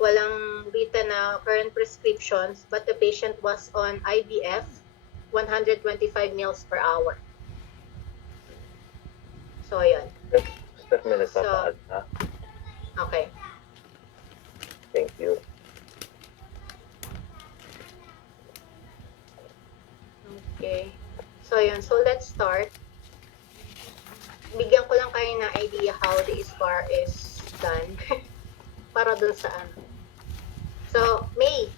walang written na current prescriptions, but the patient was on IBF, 125 mils per hour. So, ayun. Steph, may nagpapa-add na. Okay. Thank you. Okay. So, ayun. So, let's start. Bigyan ko lang kayo ng idea how the SBAR is done. Para dun sa ano. So, May.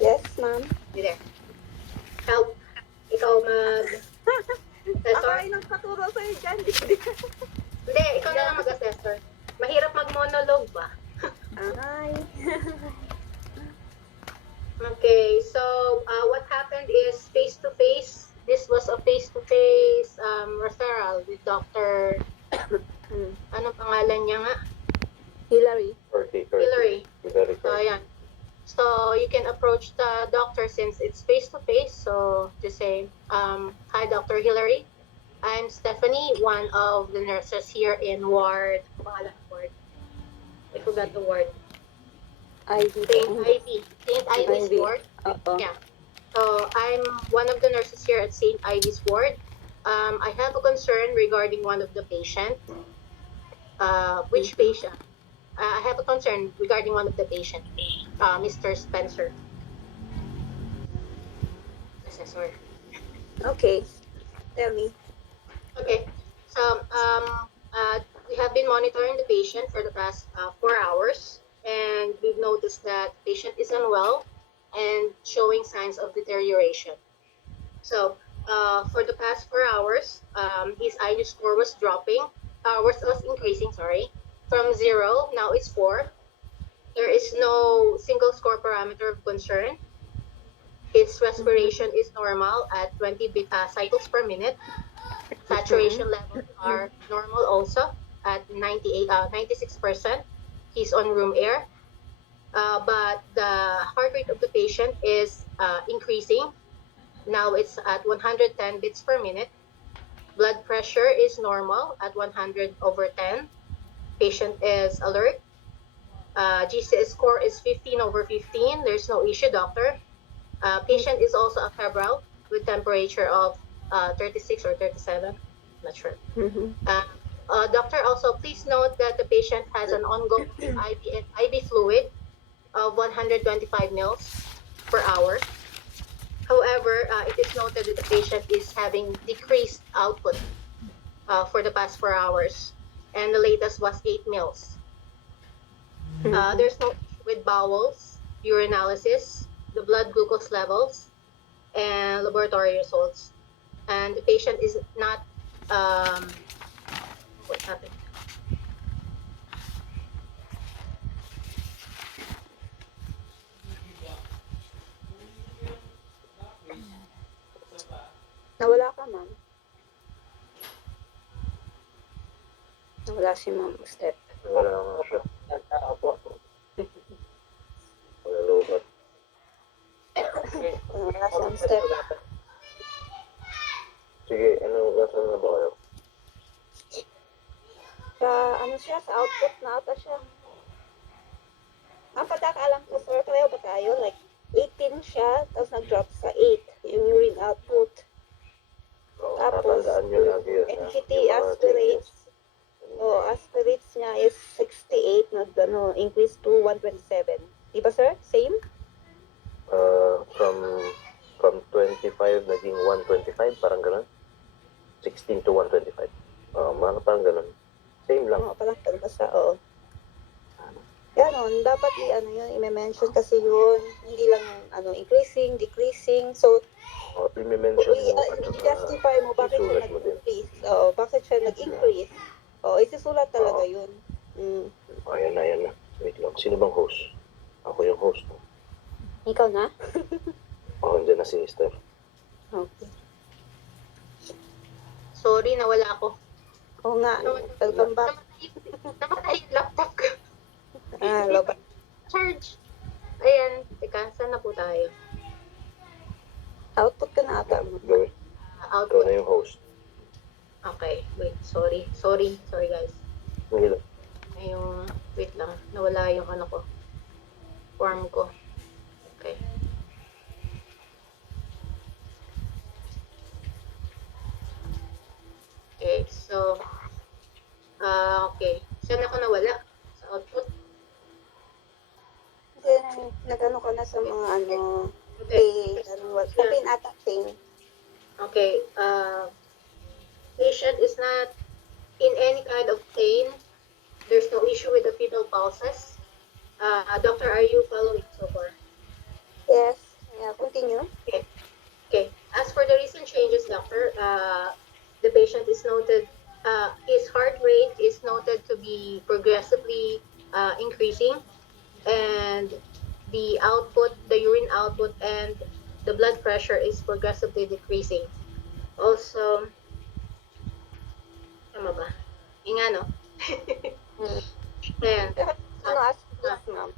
Yes, ma'am. There. Help. Ikaw Ako mag-assessor? ay nagpaturo sa'yo dyan. Hindi, ikaw na lang mag-assessor. Mahirap mag-monologue ba? Ay. Okay, so what happened is face-to-face. This was a face-to-face referral with Dr. Anong pangalan niya nga? Hillary. Hillary. Hillary. So, ayan. So, you can approach the doctor since it's face-to-face. So, just say, hi, Dr. Hillary. I'm Stephanie, one of the nurses here in ward. I forgot the word. St. Ivy's ward. Yeah. So I'm one of the nurses here at St. Ivy's ward. I have a concern regarding one of the patient. Which patient? I have a concern regarding one of the patient, Mr. Spencer. Assessor. Okay. Tell me. Okay. So we have been monitoring the patient for the past 4 hours, and we've noticed that the patient is unwell and showing signs of deterioration. So for the past 4 hours, his IU score was increasing, from 0, now it's 4. There is no single score parameter of concern. His respiration is normal at 20 cycles per minute. Saturation levels are normal also at 96%. He's on room air. But the heart rate of the patient is increasing. Now it's at 110 beats per minute. Blood pressure is normal at 100/10. Patient is alert. GCS score is 15/15. There's no issue, doctor. Patient is also a febrile with temperature of 36 or 37. Not sure. Doctor, also please note that the patient has an ongoing IV fluid of 125 mils per hour. However, it is noted that the patient is having decreased output for the past 4 hours, and the latest was 8 mils. There's no issue with bowels, urinalysis, the blood glucose levels, and laboratory results. And the patient is not, what happened? Nawala ka, ma'am. Nawala si ma'am, Steph. Wala nga siya. Wala lobat. Nawala si ma'am, Steph. Sige, nasaan na ba kayo? Sa output na ata siya. Ang pagkakaalam ko, sir, pareho ba tayo? Like, 18 siya, tapos nag-drop sa 8, yung urine output. Tapos, Tatandaan nyo lagi yun. NGT aspirates niya is 68, increase to 127. Di ba, sir? Same? From 25 naging 125, parang ganun. 16 to 125. Parang ganun. Same lang. Oo, parang talaga siya, oo. Ganon, dapat i-mention kasi yun, hindi lang, increasing, decreasing, so, I-mention mo at i-justify mo bakit siya isulat mo din. nag-increase, bakit siya nag-increase, isusulat talaga yun. Ayan na. Wait lang. Sino bang host? Ako yung host. Ikaw na? Andyan na si Steph. Okay. Sorry, nawala ako. Oo nga, welcome back. Namatay yung laptop ko. Lobat. Charge. Ayan, teka, saan na po tayo? Output ka na ata. Ikaw Output. na yung host. Okay, wait, sorry guys. Mahilo. Yung Wait lang, nawala yung ano ko, form ko. Okay. Okay, so, okay. Saan ako nawala? Sa output? Then, nag-ano ka na sa mga ano, Okay. pain, ano, what, sa pain ata, pain. Okay, patient is not in any kind of pain. There's no issue with the fetal pulses. Doctor, are you following so far? Yes, yeah, continue. Okay. As for the recent changes, doctor, the patient is noted, his heart rate is noted to be progressively increasing, and the output, the urine output, and the blood pressure is progressively decreasing. Also, tama ba? Yung nga, no? Ayan. Ano, aspirate, ma'am?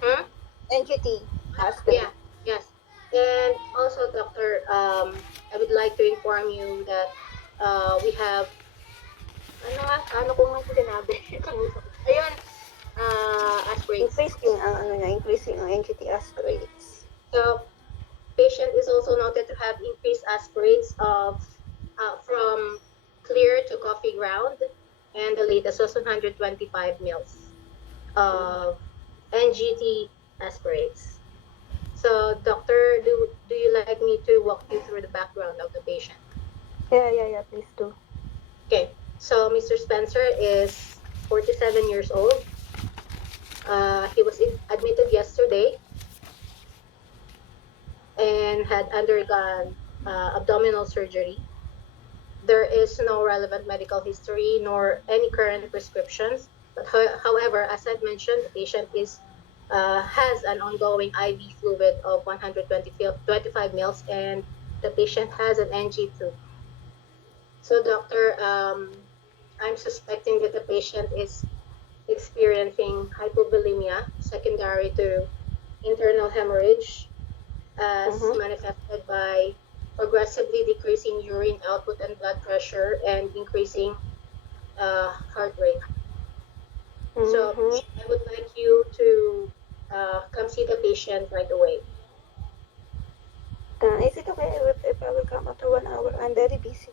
Hmm? NGT, aspirate. Yeah, yes. And also, doctor, I would like to inform you that we have, ano ko nga sinabi? Ayun, aspirates. Increasing ang NGT aspirates. So, patient is also noted to have increased aspirates of from clear to coffee ground, and the latest was 125 mils of NGT aspirates. So, doctor, do you like me to walk you through the background of the patient? Yeah, please do. Okay, so Mr. Spencer is 47 years old. He was admitted yesterday and had undergone abdominal surgery. There is no relevant medical history nor any current prescriptions. But however, as I've mentioned, the patient has an ongoing IV fluid of 125 mils, and the patient has an NG tube. So, doctor, I'm suspecting that the patient is experiencing hypovolemia secondary to internal hemorrhage, as manifested by progressively decreasing urine output and blood pressure and increasing heart rate. So I would like you to come see the patient right away. Is it okay if I will come after 1 hour? I'm very busy.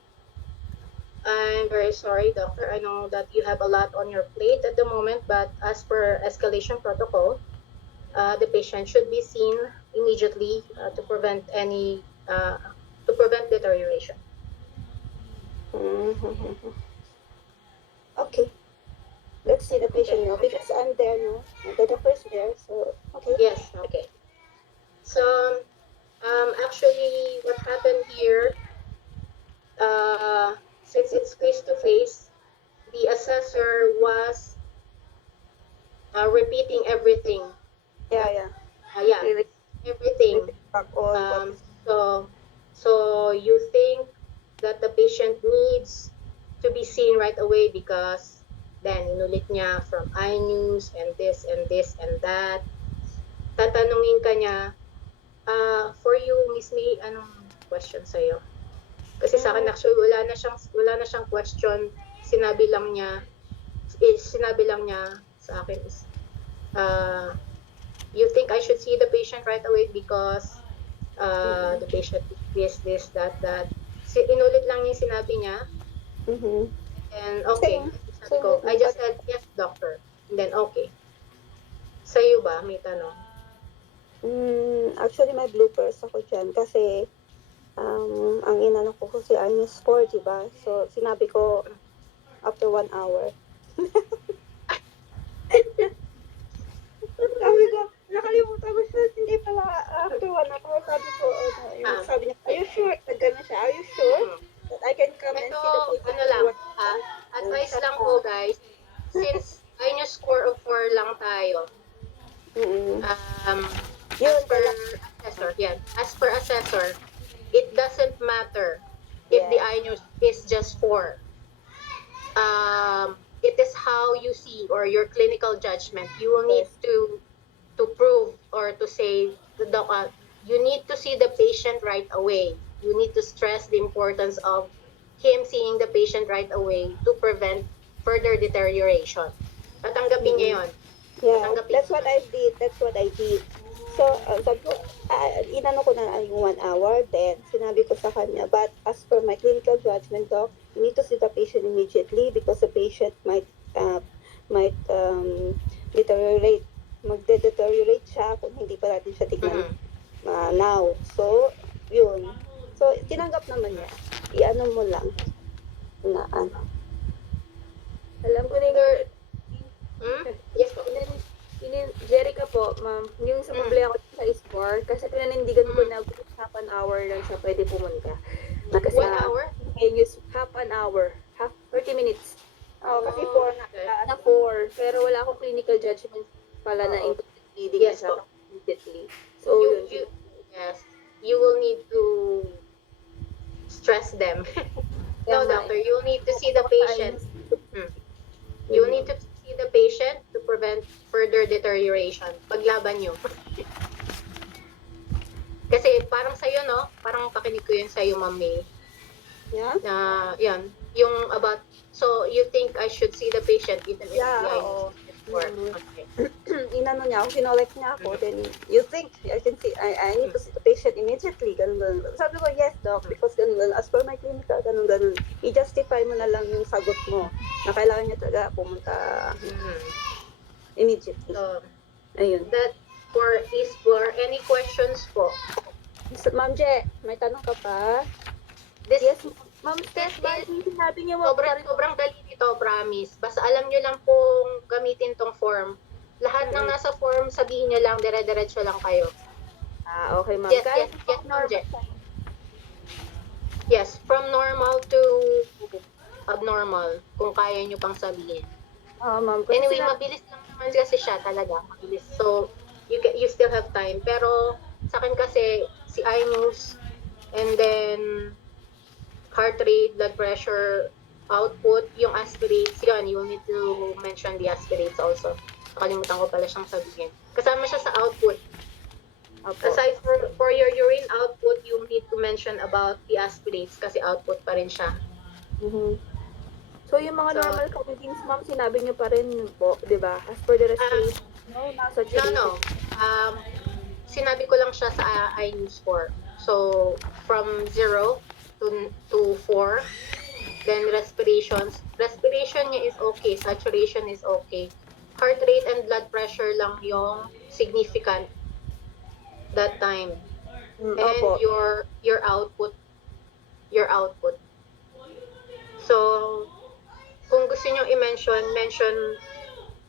I'm very sorry, doctor. I know that you have a lot on your plate at the moment, but as per escalation protocol, the patient should be seen immediately to prevent deterioration. Okay. Let's see the patient now because I'm there now. The doctor is there, so okay. Yes, okay. So, actually, what happened here, since it's face to face, the assessor was repeating everything. Yeah. Yeah, everything. So you think that the patient needs to be seen right away because then inulit niya from iNews and this and this and that. Tatanungin ka niya, for you, Miss May, anong question sa'yo? Kasi sa akin, actually, wala na siyang question. Sinabi lang niya sa akin is, you think I should see the patient right away because the patient is this, that. Inulit lang yung sinabi niya. And okay. I just said, yes, doctor. And then, okay. Sa'yo ba? May tanong? Actually, may bloopers ako dyan kasi ang inano ko kasi iNews 4, diba? So, sinabi ko after 1 hour. Sabi ko, nakalimutan ko siya, hindi pala after 1 hour. Sabi niya, are you sure? Nagano siya, are you sure? That I can come and see the patient. Advice lang po, guys. Since iNews score of 4 lang tayo, as per assessor, it doesn't matter if the iNews is just 4. It is how you see, or your clinical judgment. You will need to prove or to say you need to see the patient right away. You need to stress the importance of him seeing the patient right away to prevent further deterioration. Tatanggapin niya yun. Yeah, Tatanggapin that's niya. what I did. That's what I did. So, sabi ko, inano ko na yung 1 hour, then sinabi ko sa kanya, but as per my clinical judgment, doc, you need to see the patient immediately because the patient might deteriorate. Magde-deteriorate siya kung hindi pa natin siya tignan Mhm. now. So, yun. So, tinanggap naman niya. I-ano mo lang na ano. Alam ko na yung Sir, yes po. Jerica po, ma'am, yung sa problema ko sa score, kasi pinanindigan ko na half an hour lang siya pwede pumunta. Kasi 1 hour? use half an hour, 30 minutes. Oh, kasi Oh, 4 na. okay. Na 4, pero wala akong clinical judgment pala na Oo. intermittent bleeding Yes na siya po. immediately. So, yun. Yes, you will need to stress them. No, Tama. doctor, you will need to see the patient. You will need to see the patient to prevent further deterioration. Paglaban nyo. Kasi parang sa'yo, no? Parang pakinig ko yun sa'yo, Ma'am May. Yeah? Na, yan. Yung about, so you think I should see the patient even if Yeah, I oo. or, Mhm. okay. Inano niya ako, kinolect niya ako, then you think I can see, I need to see the patient immediately, ganun, ganun. Sabi ko, yes, doc, because ganun, ganun. As per my clinical, ganun, ganun. I-justify mo na lang yung sagot mo na kailangan niya talaga pumunta Mhm. immediately. So, Ayun. that is for any questions po. So, Ma'am Je, may tanong ka pa? This, Yes, Ma'am this Steph, bakit is sinabi niyo wag pa rin? sobrang dali nito, promise. Basta alam nyo lang pong gamitin tong form. Lahat ng nasa form, sabihin nyo lang, dire-diretso lang kayo. Okay, Ma'am. Yes, Kaya yes, po, yes, Ma'am Je. normal. Yes, from normal to abnormal, kung kaya nyo pang sabihin. Ma'am. Kasi Anyway, sinabi- mabilis lang naman kasi siya talaga. Mabilis. So, you still have time. Pero, sa akin kasi, si iNews, and then, heart rate, blood pressure, output, yung aspirates, yun, you need to mention the aspirates also. Nakalimutan ko pala siyang sabihin. Kasama siya sa output. Opo. Aside for your urine output, you need to mention about the aspirates kasi output pa rin siya. Mhm. So, yung mga So, normal findings, ma'am, sinabi niyo pa rin po, di ba? As per the respiration, nasa No. Sinabi ko lang siya sa iNews 4. So, from 0 to 4, then respirations. Respiration niya is okay, saturation is okay. Heart rate and blood pressure lang yung significant that time. And Opo. your output. So, kung gusto niyo i-mention,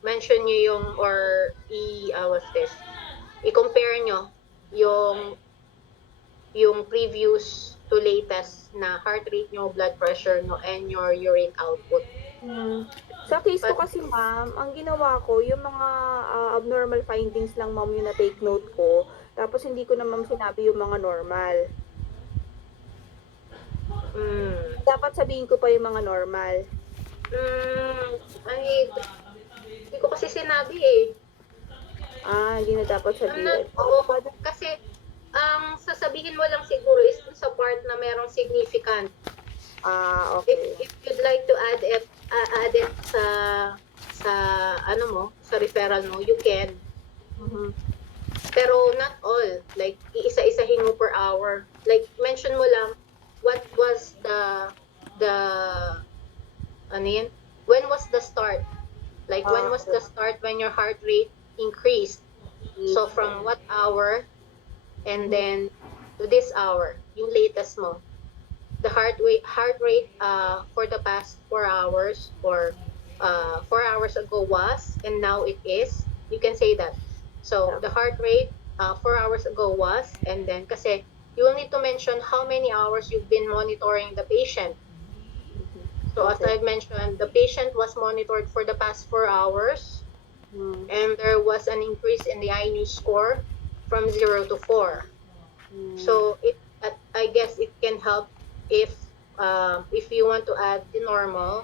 mention niyo yung, or i-compare nyo yung previous to latest na heart rate nyo, blood pressure nyo, and your urine output. Sa case ko kasi, ma'am, ang ginawa ko, yung mga abnormal findings lang, ma'am, yung na-take note ko. Tapos, hindi ko na, ma'am, sinabi yung mga normal. Dapat sabihin ko pa yung mga normal. Hindi ko kasi sinabi eh. Hindi na dapat sabihin. Kasi, sasabihin mo lang siguro is dun sa part na merong significant. Okay. If you'd like to add it sa ano mo, sa referral mo, you can. Pero not all. Like, iisa-isahin mo per hour. Like, mention mo lang what was when was the start? Like, when was the start when your heart rate increased? So, from what hour and then to this hour, yung latest mo. The heart rate for the past 4 hours or 4 hours ago was, and now it is. You can say that. So, the heart rate 4 hours ago was, and then, kasi you will need to mention how many hours you've been monitoring the patient. So, as I mentioned, the patient was monitored for the past 4 hours, and there was an increase in the iNews score from 0 to 4. So, I guess it can help if you want to add the normal,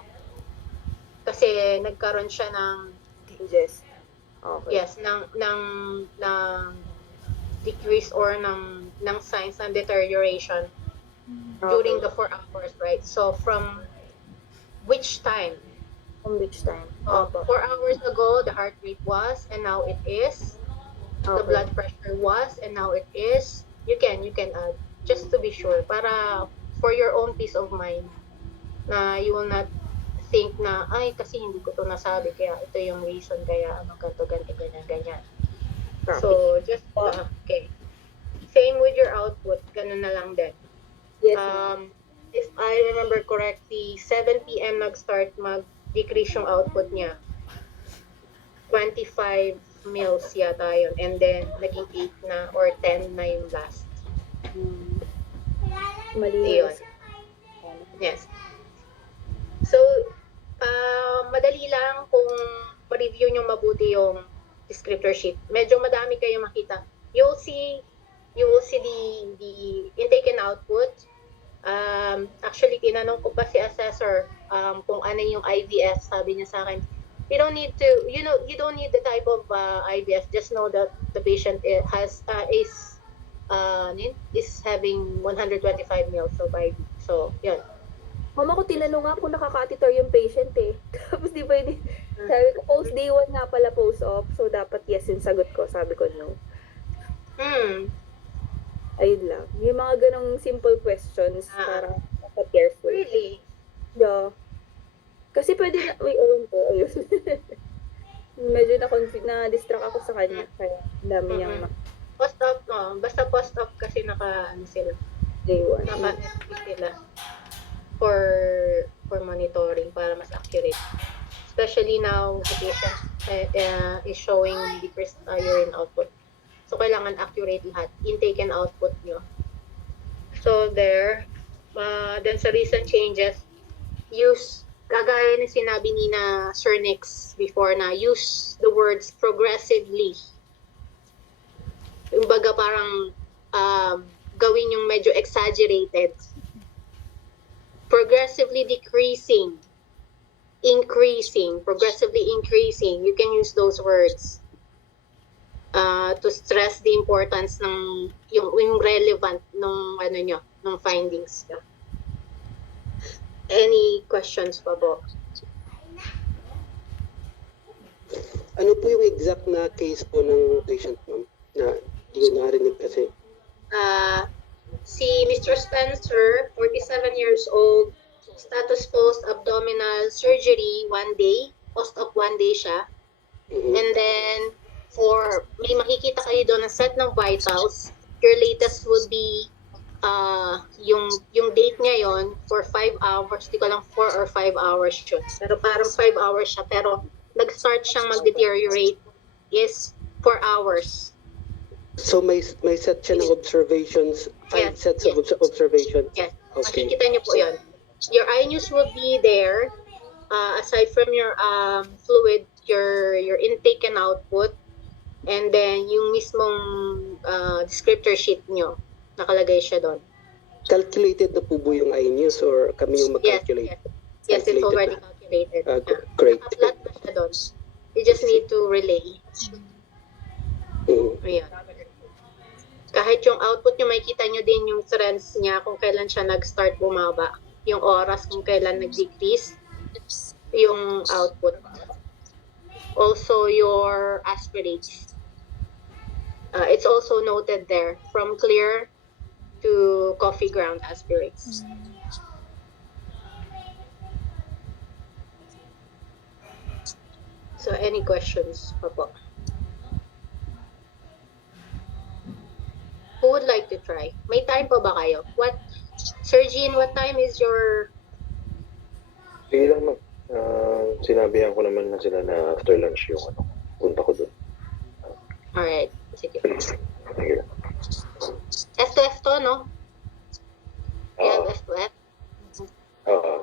kasi nagkaroon siya ng Yes. Okay. yes, ng decrease or ng signs ng deterioration during the 4 hours, right? So, from which time? From which time? 4 hours ago, the heart rate was, and now it is. The Okay. blood pressure was, and now it is. You can add, just to be sure, para for your own peace of mind, na you will not think na, ay, kasi hindi ko to nasabi, kaya ito yung reason, kaya ano, ganito, ganyan. Copy. So, just, okay. Same with your output, ganun na lang din. Yes, ma'am. If I remember correctly, 7 p.m. nag-start mag-decrease yung output niya. 25 mils yata yun. And then, naging 8 na or 10 na yung last. Malinis. Yes. So, madali lang kung ma-review nyo mabuti yung descriptor sheet. Medyo madami kayo makita. You will see the intake and output. Actually, tinanong ko pa si assessor kung ano yung IVF. Sabi niya sa akin, you don't need the type of IVF. Just know that the patient is having 125 mils of IV. So, yun. Mama ko, tinanong nga kung nakaka-catheter yung patient eh. Tapos di ba yun, sabi ko, post day 1 nga pala post-op. So, dapat yes yung sagot ko. Sabi ko, no. Ayun lang. Yung mga ganong simple questions para careful. Really? Yeah. Kasi pwede na, ewan ko, ayun. Medyo na-distract ako sa kanya. Kaya, dami niyang Post-op, basta post-op kasi sila. day 1. Naka-FP sila for monitoring para mas accurate. Especially now, the patient is showing decreased urine output. So, kailangan accurate lahat. Intake and output nyo. So, there. Then, sa recent changes, kagaya na sinabi ni na Sir Nix before na use the words progressively. Kumbaga parang gawin yung medyo exaggerated. Progressively decreasing, increasing, progressively increasing. You can use those words to stress the importance ng yung relevant nung nung findings nyo. Any questions pa po? Ano po yung exact na case po ng patient, ma'am? Na hindi ko narinig kasi. Si Mr. Spencer, 47 years old, status post-abdominal surgery 1 day, post-op 1 day siya. And then, may makikita kayo doon na set ng vitals. Your latest would be yung date ngayon for 5 hours, di ko lang 4 or 5 hours yun. Pero parang 5 hours siya, pero nag-start siyang mag-deteriorate is 4 hours. So may set siya ng observations, 5 sets of observations? Yes. Okay. Makikita niyo po yun. Your iNews will be there. Aside from your fluid, your intake and output, and then yung mismong descriptor sheet nyo, nakalagay siya doon. Calculated na po yung iNews or kami yung mag-calculate? Yes, it's already calculated. Great. Naka-flat na siya doon. You just need to relay. Ayan. Kahit yung output nyo, makikita nyo din yung trends niya kung kailan siya nag-start bumaba. Yung oras kung kailan nag-decrease yung output. Also, your aspirates. It's also noted there, from clear to coffee ground aspirates. So, any questions pa po? Who would like to try? May time pa ba kayo? Sir Jean, what time is your... Sige lang, ma'am. Sinabihan ko naman na sila na after lunch yung punta ko doon. Alright, sige. Sige lang. F to F to, no? Yeah, Oo. F to F. Oo.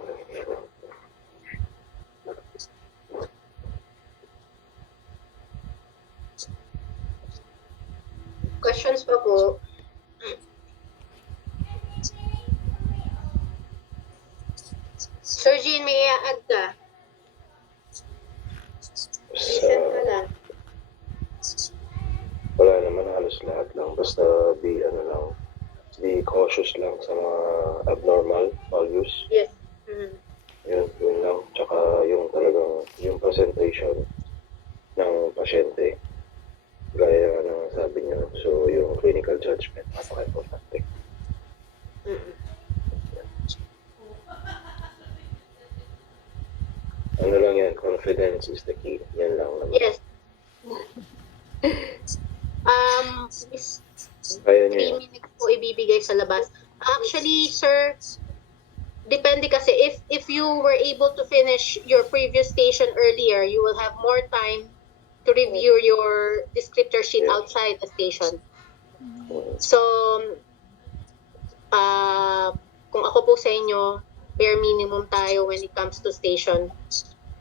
Questions pa po? Sir Jean, may i-add ka? Listen ka lang. Wala naman, halos lahat lang. Basta be cautious lang sa mga abnormal values. Yes. Yun lang. Tsaka yung talagang yung presentation ng pasyente, gaya nga ng sabi niyo, so yung clinical judgment, napaka-importante. Mm-mm. Ano lang yan, confidence is the key. Yan lang naman. Yes. Is Kaya 3 niyo yan. minutes po ibibigay sa labas. Actually, sir, depende kasi if you were able to finish your previous station earlier, you will have more time to review your descriptor sheet Yes. outside the station. So, kung ako po sa inyo, bare minimum tayo when it comes to station.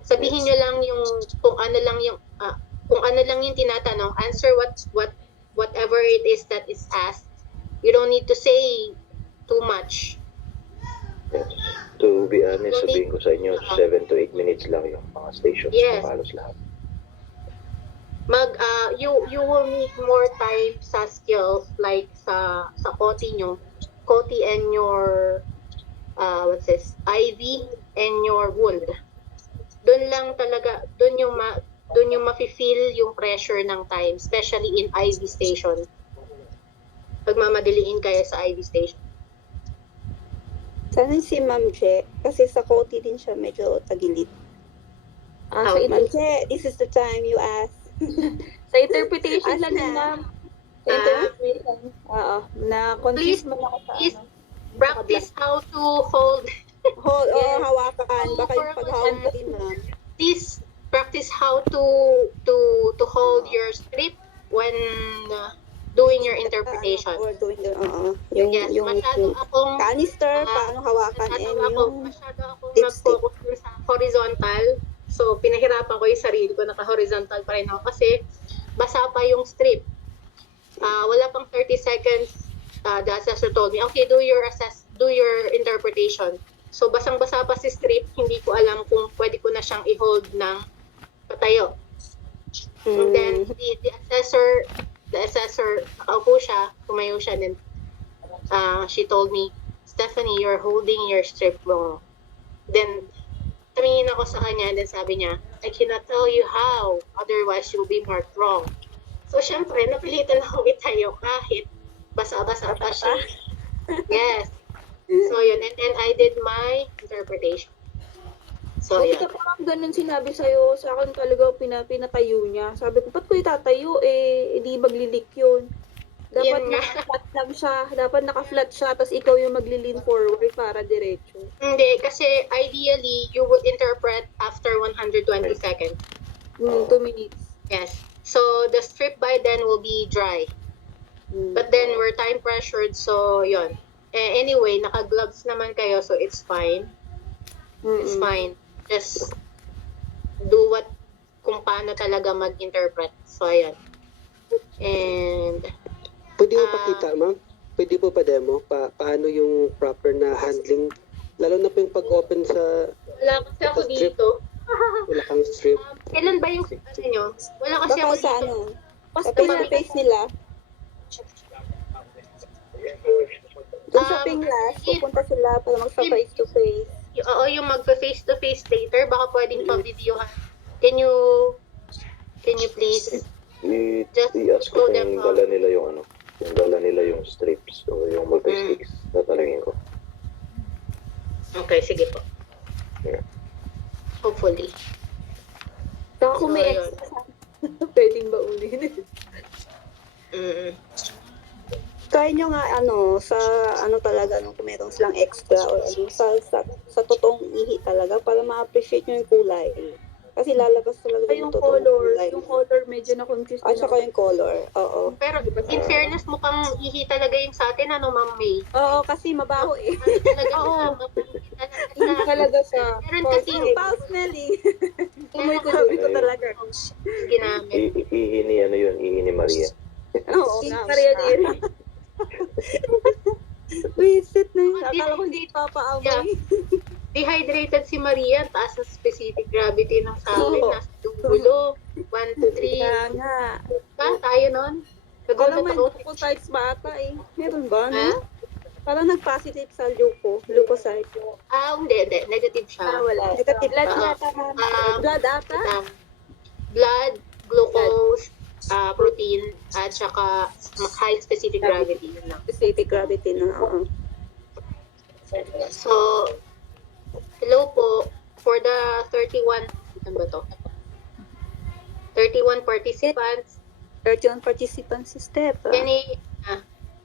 Sabihin nyo lang yung kung ano lang yung tinatanong, answer whatever it is that is asked. You don't need to say too much. Yes. To be honest, sabihin ko sa inyo, 7 to 8 minutes lang yung mga stations. Yes. Halos lahat. You will need more time sa skills like sa COTI nyo. COTI and your what's this? IV and your wound. Doon lang talaga, doon yung mafe-feel yung pressure ng time, especially in IV station. Pagmamadaliin kayo sa IV station. Sana si Ma'am Je, kasi sa Koti din siya medyo tagilid. Sa, Ma'am Je, this is the time you ask. sa interpretation lang Asa? yun, ma'am. Sa Ah. interpretation. Oo. Na-confuse Please, mo ako sa please. ano. Practice how to hold. Hold, Yes. hawakan. Baka yung For paghawak ako din, ma'am. Please practice how to hold your script when doing your interpretation. Or doing the, Yes, masyado akong canister, Ah, paano hawakan, and masyado akong dipstick. nag-focus dun sa horizontal. So, pinahirapan ko yung sarili ko, naka-horizontal pa rin ako kasi basa pa yung strip. Wala pang 30 seconds, the assessor told me, okay, do your interpretation. So, basang-basa pa si strip, hindi ko alam kung pwede ko na siyang i-hold ng patayo. And then, the assessor, nakaupo siya, tumayo siya, then she told me, Stephanie, you're holding your strip wrong. Then, tumingin ako sa kanya, then sabi niya, I cannot tell you how, otherwise you'll be marked wrong. So, syempre, napilitan ako itayo kahit basa-basa pa siya. Yes. So, yun. And then, I did my interpretation. So, Bakit yun. ka parang ganun sinabi sa'yo? Sa akin talaga pinatayo niya. Sabi ko, ba't ko itatayo? Di maglilik yun. Dapat Yun nga. naka-flat lang siya. Dapat naka-flat siya, tapos ikaw yung magli-lean forward para diretso. Hindi, kasi ideally, you would interpret after 120 seconds. 2 minutes. Yes. So, the strip by then will be dry. But then, we're time pressured, so, yun. Anyway, naka-gloves naman kayo, so it's fine. It's fine. Just do kung paano talaga mag-interpret. So, ayun. And, Pwede mo pakita, ma'am? Pwede po pa demo? Paano yung proper na handling? Lalo na po yung pag-open sa wala kasi ako Strip. dito. wala kang strip. Kailan ba yung, ano nyo? Wala kasi Baka ako sa dito. sa face nila. Doon sa Pinglas, pupunta sila para magsa-face to face. Oo, yung mag-face to face later, baka pwedeng pa-videohan. Can you please just I-ask show ko them kung how? dala nila yung ano, kung dala nila yung strips o yung multi-sticks, tatalagin ko. Okay, sige po. Yeah. Hopefully. Saka kung may So, yun. extra, pwedeng baulin. Try nyo nga sa talaga kung meron silang extra or sa totoong ihi talaga para ma-appreciate nyo yung kulay. Kasi lalabas talaga Ay, yung yung totoong color. kulay. Yung color, medyo na-confuse At saka yung color. Oo. Pero in fairness, mukhang ihi talaga yung sa atin, ano, Ma'am May? Oo, kasi mabaho eh. Ano talaga Oo. siya, mabuti talaga Hindi siya. talaga siya. Meron kasi Pulse smelling. Tumoy ko Sabi doon. ko talaga. ginamit. Ihi ni ano yun, ihi ni Maria. Oo King nga. Maria Diri. Visit na yun. Akala ko hindi papaamoy. Dehydrated si Maria, taas sa specific gravity ng sa akin, Oo. nasa dulo, 1 to 3. Kaya nga. Tayo nun. Alam Nagulat mo, ako. triple size bata eh. Meron ba, Ha? no? Parang nag-positive sa leukocyte. Hindi. Negative siya. Wala. Negative. Blood Oo. yata. Blood ata? Blood, glucose, protein, at saka high specific gravity. Yun lang. Specific gravity na. Oo. So, hello po. For the 31, ano ba to? 31 participants, 31 participants step. any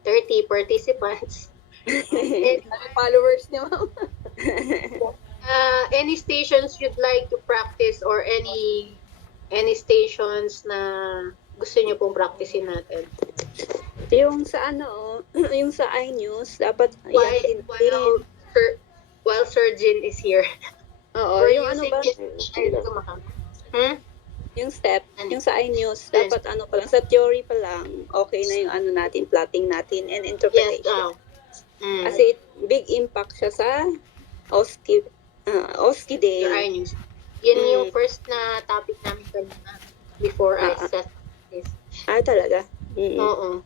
30 participants, and, Followers ni ma'am. any stations you'd like to practice or any stations na gusto niyo pong practicein natin. Yung sa yung sa iNews, dapat yan din. While Surgeon is here. Oo, We're yung ano using ba, it. yung step, yung sa iNews, dapat pa lang, sa theory pa lang, okay na yung natin, plotting natin, and Yes. interpretation. Kasi big impact siya sa OSCE day. Your iNews. Yun Mm. yung first na topic namin kanina before I set this. Talaga? Oo.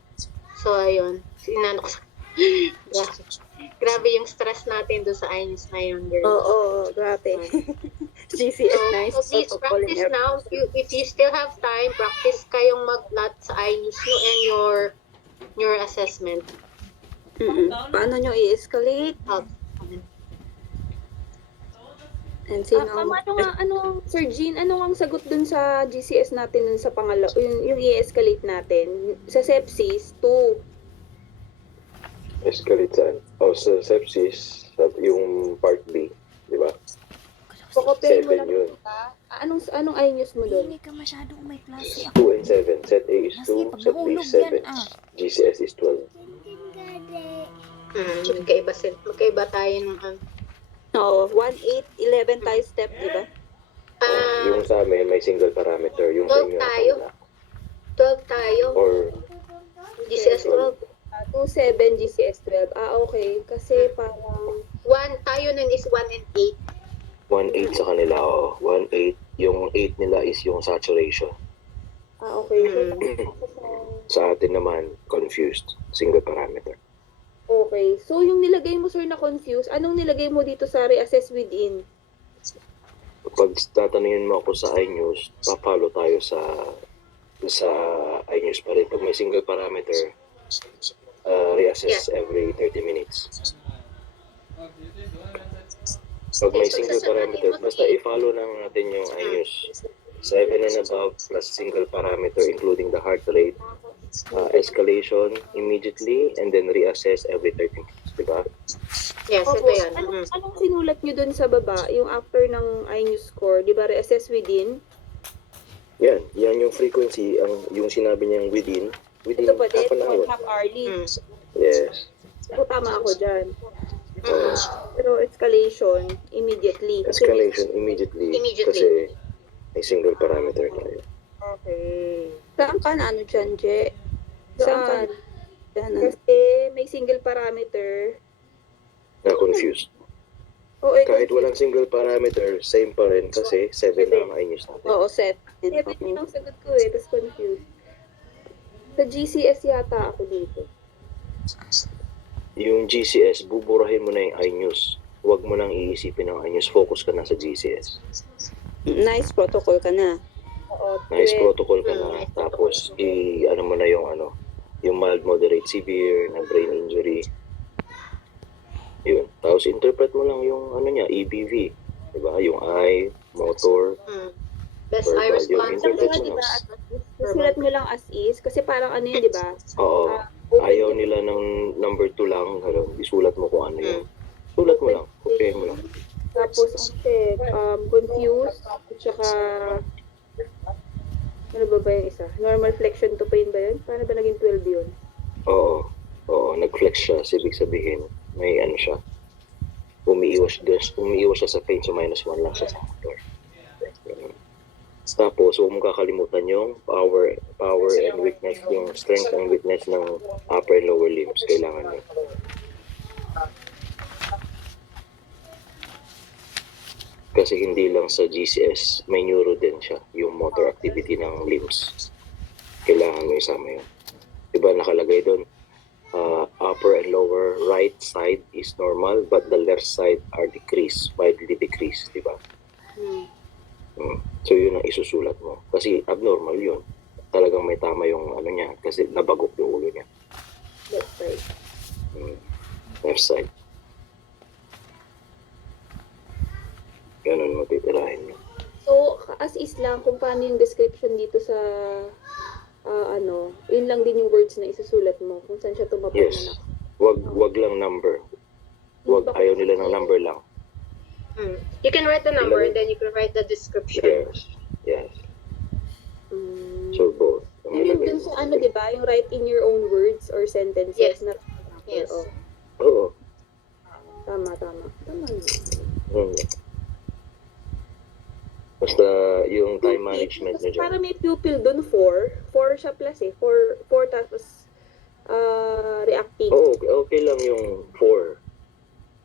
So, ayun. Sinano ko sa... Grabe yung stress natin doon sa iNews na yun, girl. Oo, grabe. GCS nice. So please protocol and practice now. If you still have time, practice kayong mag-plot sa iNews nyo and your assessment. Paano nyo i-escalate? And Ma'am, Sir Jean, ano ang sagot dun sa GCS natin dun sa yung i-escalate natin? Sa sepsis, 2. Escalate saan? Sa sepsis, yung part B, di ba? Kukopirin mo 7 lang yun. kita. Anong iNews mo dun? Hindi ka masyado may klase ako. 2 and 7. Set A is 2, Kasi pag set B nahulog is yan 7. GCS is 12. Magkaiba tayo ng Oo, 1, 8, 11 tayo step, di ba? Yung sa amin, may single parameter. Yung sa 12 inyo, tayo. wala. 12 tayo. Or GCS 12. 2-7 GCS 12. Okay. Kasi parang 1 tayo nun is 1 and 8. 1.8 sa kanila, 1.8. Yung 8 nila is yung saturation. okay. Sa atin naman, confused. Single parameter. Okay. So, yung nilagay mo, sir, na confused, anong nilagay mo dito sa reassess within? Pag tatanungin mo ako sa iNews, papalo tayo sa iNews pa rin. Pag may single parameter, reassess every 30 minutes. Pag may single parameter, basta i-follow lang natin yung iNews. 7 and above plus single parameter including the heart rate, escalation immediately, and then reassess every 30 minutes, di ba? Yes, ito Opo. yan. Anong sinulat nyo dun sa baba? Yung after ng iNews score, di ba, reassess within? Yan yung frequency, yung sinabi niyang within Ito ba din? half an hour. 1 half hourly. Yes. So, tama ako dyan. Pero escalation, immediately. Kasi Escalation immediately. Immediately. Kasi may single parameter tayo. Okay. Saan ka na dyan, Je? Saan ka Saan? dyan? Kasi may single parameter. Na confused. Oo, Kahit walang single parameter, same pa rin kasi 7 na ang iNews natin. Oo, set. Everything ang sagot ko tapos confused. Sa GCS yata ako dito. Yung GCS, buburahin mo na yung iNews. Huwag mo nang iisipin ang iNews. Focus ka na sa GCS. Nice protocol ka na. Oo, Nice 12. protocol ka na. Tapos, ano mo na yung yung mild, moderate, severe na brain injury. Yun. Tapos, interpret mo lang yung niya, EBV. Diba? Yung eye, motor, Best eye verbal. Yung response. interpret mo Diba, lang. sulat mo lang as is. Kasi parang ano yun, di ba? Oo. Ayaw nila ng number 2 lang. Isulat mo kung ano yun. Sulat mo lang. Kopyahin mo lang. Tapos, confused. Tsaka, ano ba yung isa? Normal flexion to pain ba yun? Paano ba naging 12 yun? Oo. Nag-flex siya. Ibig sabihin, may siya. Umiiwas siya sa pain. So, -1 lang siya sa motor. Tapos, huwag mong kakalimutan yung power and weakness, yung strength and weakness ng upper and lower limbs. Kailangan yun. Kasi hindi lang sa GCS, may neuro din siya, yung motor activity ng limbs. Kailangan mo isama yun. Diba nakalagay doon? upper and lower right side is normal, but the left side are decreased, widely decreased, di ba? So yun ang isusulat mo. Kasi abnormal yun. Talagang may tama yung ano niya, kasi nabagok yung ulo niya. Left side. Left side. Ganun mo titirahin niyo. So, as is lang, kung paano yung description dito sa, yun lang din yung words na isusulat mo, kung saan siya tumapak Yes. na. Wag lang number. Ayaw nila ng number lang. You can write the number and then you can write the description. Yes. So both. Yun yung dun sa di ba? Yung write in your own words or sentences. Yes. Na, Yes. Oo. Tama. Tama Hmm. Basta yung time management nyo dyan. Para may pupil dun, 4 siya plus 4 tapos reactive. Oo, okay lang yung 4.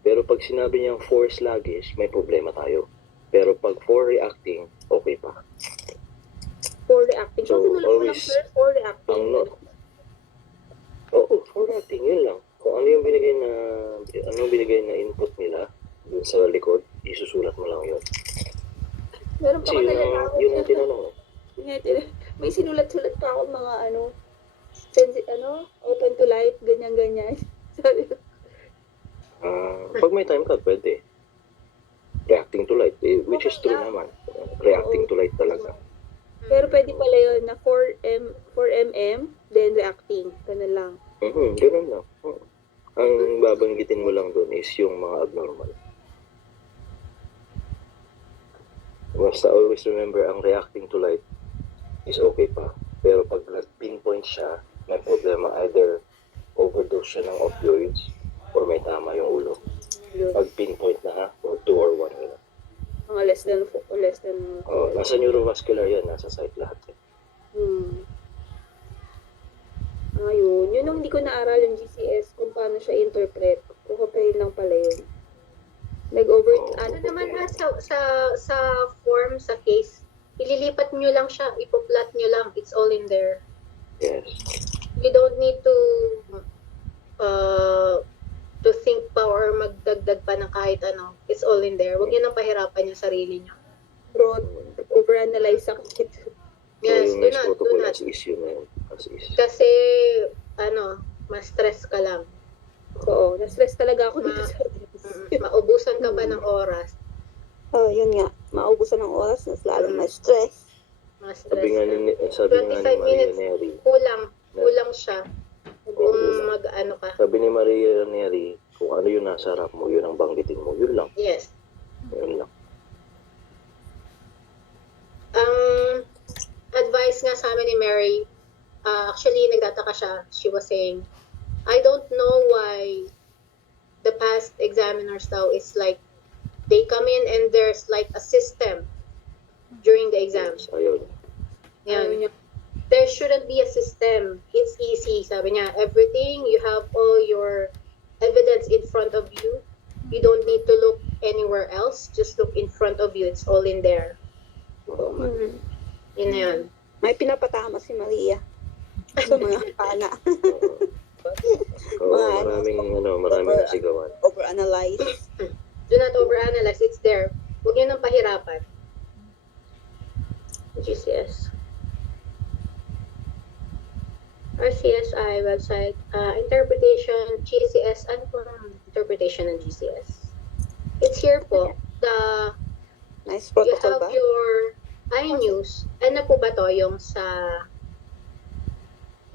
Pero pag sinabi niyang 4 sluggish, may problema tayo. Pero pag 4 reacting, okay pa. 4 reacting. So, So, sinulat mo lang always, first 4 reacting. Oo, 4 reacting, yun lang. Kung ano yung binigay na input nila dun sa likod, isusulat mo lang yun. Meron pa Kasi ako yun ang tinanong. May sinulat-sulat pa ako mga open to light, ganyan-ganyan. Sabi ko, Pag may time ka, pwede. Reacting to light, which is true naman. Reacting to light talaga. pero pwede pala yun na 4 mm, then reacting. Ganun lang. Ganun lang. Ang babanggitin mo lang doon is yung mga abnormal. Basta always remember, ang reacting to light is okay pa. Pero pag nag-pinpoint siya, may problema. Either overdose siya ng opioids or may tama yung ulo. Pag pinpoint na, or 2 or 1 yun. Mga less than. Nasa neurovascular yan, nasa site lahat. Ayun. Yun ang hindi ko naaral yung GCS kung paano siya interpret. Kukupain lang pala yun. Ano naman sa form, sa case, ililipat nyo lang siya, ipo-plot nyo lang, it's all in there. Yes. You don't need to think pa or magdagdag pa ng kahit ano. It's all in there. Huwag nyo nang pahirapan yung sarili nyo. Broad, overanalyze sakit. Yes, So, yung do next not. protocol as is yun na yun. As is. Kasi, mas stress ka lang. Oo, na-stress talaga ako dito sa Maubusan ka pa ng oras. Yun nga. Maubusan ng oras, mas lalong ma-stress. Mas stress Sabi nga ka. ni 25 Maria minutes. Neri. Kulang siya. Kung mag-ano ka. Sabi ni Maria Neri, kung ano yung nasa harap mo, yun ang banggitin mo. Yun lang. Yes. Yun lang. Ang advice nga sa amin ni Mary, actually, nagtataka siya. She was saying, I don't know why the past examiners daw is like, they come in and there's like a system during the exam. Ayaw niya. Yan. There shouldn't be a system. It's easy. Sabi niya, everything, you have all your evidence in front of you. You don't need to look anywhere else. Just look in front of you. It's all in there. Yun na yun. May pinapatama si Maria sa mga pana. Maraming nasigawan. Overanalyze. Do not overanalyze. It's there. Huwag yun ang pahirapan. GCS. RCSI website. Interpretation, GCS. Ano po ang interpretation ng GCS? It's here po. Nice You protocol have ba? your iNews. Ano po ba to? Yung sa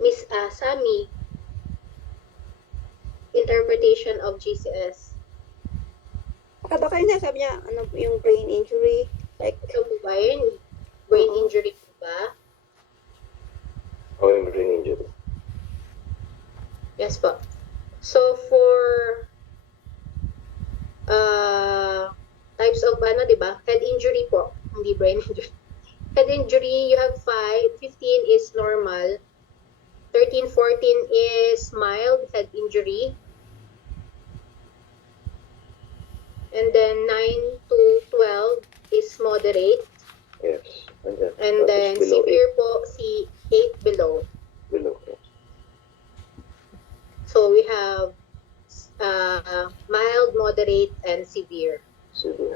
Miss Sami interpretation of GCS. Baka yun sabi niya, yung brain injury. Like, Ito po ba yun? Brain injury po ba? O yung brain injury. Yes po. So for types of di ba? Head injury po, hindi brain injury. Head injury, you have 5, 15 is normal. 13, 14 is mild head injury. And then 9 to 12 is moderate. Yes. And then below severe po, 8 below. Below. Yes. So moderate, and severe. Sige.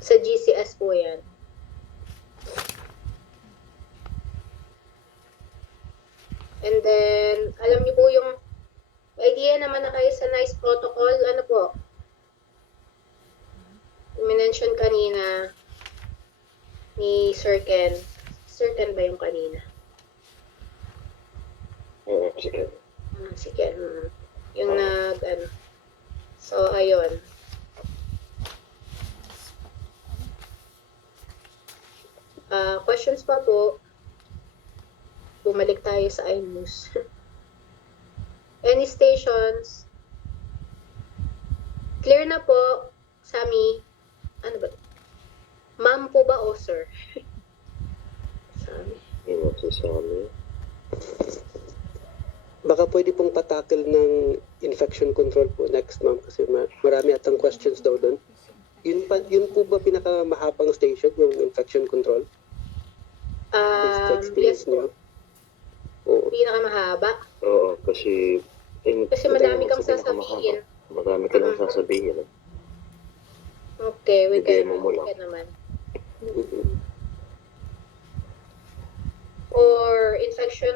Sa GCS po yan. And then, alam niyo po yung idea naman na kayo sa NICE protocol, ano po? Minention kanina ni Sir Ken. Sir Ken ba yung kanina? Oo, sige. Si Ken. Yung ano. So, ayun. Questions pa po? Bumalik tayo sa iNews. Any stations? Clear na po, Sami. Ano ba? Ma'am po ba o sir? Sami. Yung masasabi. Baka pwede pong patakil ng infection control po next month kasi marami atang questions daw doon. Yun po ba pinakamahabang station, yung infection control? Based sa experience Yes po. niyo? Oo. Pinakamahaba. Oo, kasi... Kasi madami kang sasabihin. Marami ka lang sasabihin. Okay, we can Demo mo lang. naman. Mhm. Or infection